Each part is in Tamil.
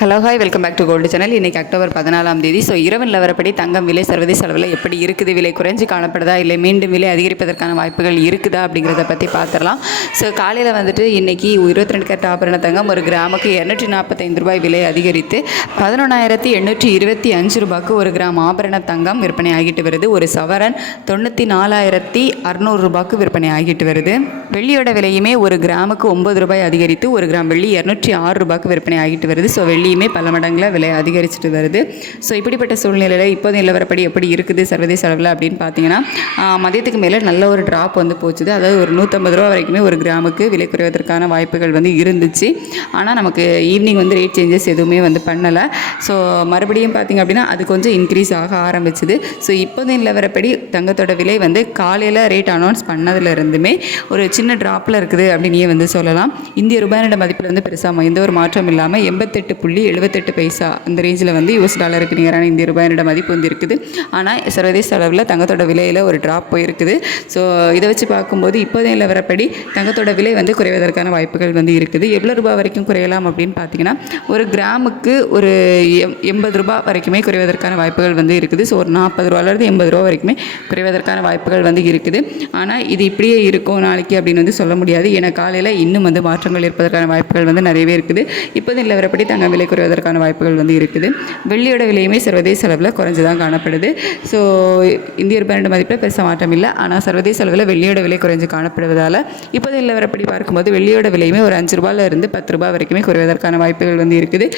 Hello hi welcome back to gold channel. இன்றைக்கி அக்டோபர் 14ஆம் தேதி. இரவு நிலவரப்படி தங்கம் விலை சர்வதேச அளவில் எப்படி இருக்குது, விலை குறைஞ்சி காணப்படுதா இல்லை மீண்டும் விலை அதிகரிப்பதற்கான வாய்ப்புகள் இருக்குதா அப்படிங்கிறத பற்றி பார்த்துடலாம். காலையில் வந்துட்டு இன்றைக்கி 22 கேரட் ஆபரண தங்கம் ஒரு கிராமுக்கு 245 ரூபாய் விலை அதிகரித்து 11,825 ரூபாய்க்கு ஒரு கிராம் ஆபரண தங்கம் விற்பனை ஆகிட்டு வருது. ஒரு சவரன் 94,600 ரூபாய்க்கு விற்பனை ஆகிட்டு வருது. வெள்ளியோட விலையுமே ஒரு கிராமுக்கு 9 ரூபாய் அதிகரித்து ஒரு கிராம் வெள்ளி 206 ரூபாய்க்கு விற்பனை ஆகிட்டு வருது. வெள்ளியுமே பல மடங்கில் விலை அதிகரிச்சுட்டு வருது. இப்படிப்பட்ட சூழ்நிலையில் இப்போது நிலவரப்படி எப்படி இருக்குது சர்வதேச அளவில் அப்படின்னு பார்த்தீங்கன்னா, மதியத்துக்கு மேலே நல்ல ஒரு ட்ராப் வந்து போச்சுது. அதாவது ஒரு 150 ரூபா வரைக்குமே ஒரு கிராமுக்கு விலை குறைவதற்கான வாய்ப்புகள் வந்து இருந்துச்சு. ஆனால் நமக்கு ஈவினிங் வந்து ரேட் சேஞ்சஸ் எதுவுமே வந்து பண்ணலை. மறுபடியும் பார்த்திங்க அப்படின்னா அது கொஞ்சம் இன்க்ரீஸ் ஆக ஆரம்பிச்சுது. இப்போது நிலவரப்படி தங்கத்தோட விலை வந்து காலையில் ரேட் அனௌன்ஸ் பண்ணதுலேருந்துமே ஒரு சின்ன ட்ராப்பில் இருக்குது அப்படின்னே வந்து சொல்லலாம். இந்திய ரூபாயோட மதிப்பில் வந்து பெருசாக எந்த ஒரு மாற்றம் இல்லாமல் 88.78 அந்த ரேஞ்சில் வந்து US டாலருக்கு நிகரான இந்திய ரூபாயோட மதிப்பு வந்து இருக்குது. ஆனால் சர்வதேச அளவில் தங்கத்தோட விலையில் ஒரு ட்ராப் போயிருக்குது. இதை வச்சு பார்க்கும்போது இப்போதைய நிலவரப்படி தங்கத்தோட விலை வந்து குறைவதற்கான வாய்ப்புகள் வந்து இருக்குது. எவ்வளோ ரூபா வரைக்கும் குறையலாம் அப்படின்னு பார்த்தீங்கன்னா, ஒரு கிராமுக்கு ஒரு 80 ரூபா வரைக்குமே குறைவதற்கான வாய்ப்புகள் வந்து இருக்குது. ஒரு 40 ரூபாலேருந்து 80 ரூபா வரைக்குமே குறைவதற்கான வாய்ப்புகள் வந்து இருக்குது. ஆனால் இது இப்படியே இருக்கும் நாளைக்கு அப்படின்னு வந்து சொல்ல முடியாது. ஏன்னா காலையில் இன்னும் வந்து மாற்றங்கள் இருப்பதற்கான வாய்ப்புகள் வந்து நிறையவே இருக்குது. இப்போது நிலவரப்படி தங்க விலை குறைவதற்கான வாய்ப்புகள் வந்து இருக்குது. வெள்ளியோட விலையுமே சர்வதேச அளவில் குறைஞ்சு தான் காணப்படுது. இந்திய ரூபாயோட மதிப்பில் பெருசாக மாற்றம் இல்லை. ஆனால் சர்வதேச அளவில் வெள்ளியோட விலை குறைஞ்சு காணப்படுவதால் இப்போது நிலவரப்படி பார்க்கும்போது வெள்ளியோட விலையுமே ஒரு 5 ரூபாயிலிருந்து 10 ரூபாய் வரைக்குமே குறைவதற்கான வாய்ப்புகள் வந்து இருக்குது.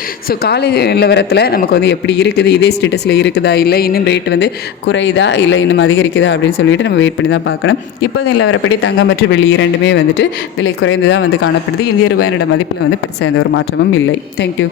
காலை நிலவரத்தில் நமக்கு வந்து எப்படி இருக்குது, இதே ஸ்டேட்டஸில் இருக்குதா இல்லை இன்னும் ரேட் வந்து குறையுதா இல்லை இன்னும் அதிகரிக்குதா அப்படின்னு சொல்லிட்டு நம்ம வெயிட் பண்ணி தான் பார்க்கணும். இப்போது நிலவரப்படி தங்கம் மற்றும் வெள்ளி இரண்டுமே வந்துட்டு விலை குறைந்து தான் வந்து காணப்படுது. இந்திய ரூபாயோட மதிப்பில் வந்து பெருசாக எந்த ஒரு மாற்றமும் இல்லை. தேங்க்யூ.